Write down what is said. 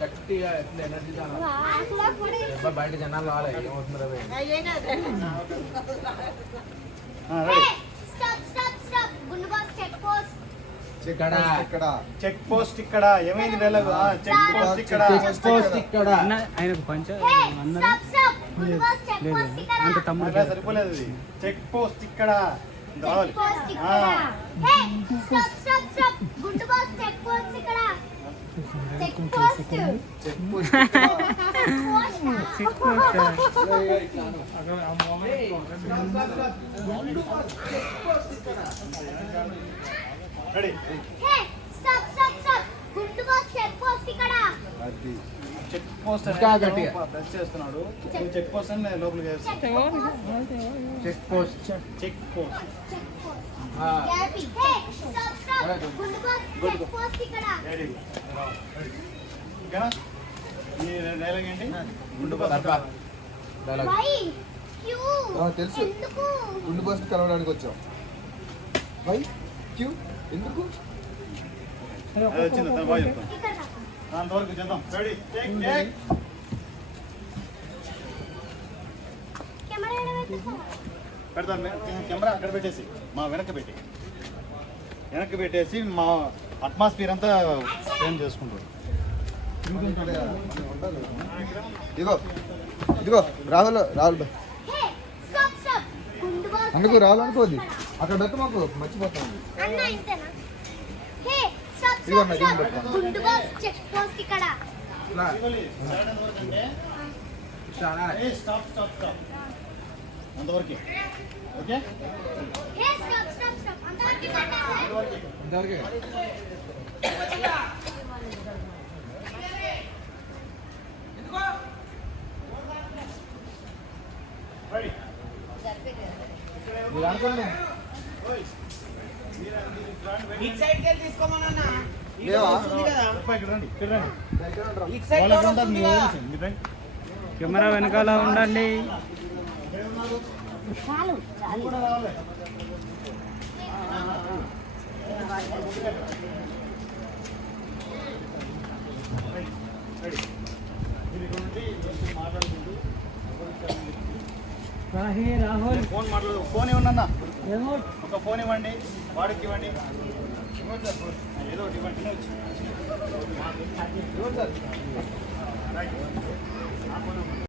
గట్టిగా బయట జనాలు ఇక్కడ. ఇక్కడ. చెక్ పోస్ట్ ఇక్కడ. ఏమైంది చెక్ పోస్ట్ ఇక్కడ. ఆయనకు పంచ అంత తమ్ముడు సరిపోలేదు చెక్ పోస్ట్ ఇక్కడ. Ready stop stop stop. గుండు బాస్ చెక్ పోస్ట్ ఇక్కడ. అది. Check post. ప్రెస్ చేస్తున్నాడు చెక్ పోస్ట్ అని నేను లోపలికి వేస్తాను check post check post post గుండు పోస్ట్ ఓకేనా ఈ డైలాగ్ ఏంటి గుండు తర్వా. డైలాగ్. వై క్యూ ఆ, తెలుసు. గుండు బస్ కలవడానికి వచ్చాం వై క్యూ ఎందుకు వచ్చింది బాగా చెప్తాను. అంతవరకు చేద్దాం. రెడీ టేక్ టేక్ మే- కెమెరా అక్కడ పెట్టేసి మా వెనక్కి పెట్టి. వెనక్కి పెట్టేసి మా అట్మాస్ఫియర్ అంతా ఏం చేసుకుంటారు. ఇదిగో ఇదిగో Rahul Rahul boy hey stop stop గుండు బాస్ అందుకు రాహుల్ అనుకోద్ది అక్కడ పెట్టు మాకు మర్చిపోతాం. అంతవరకు. Okay? Hey stop stop stop. అంతవరకు మీరు అనుకోండి. లేవా కెమెరా వెనకాల ఉండండి. ఫోన్ మాట్లాడు. ఫోన్ ఇవ్వండి అన్న. ఒక ఫోన్ ఇవ్వండి. వాడికి ఇవ్వండి. ఏదో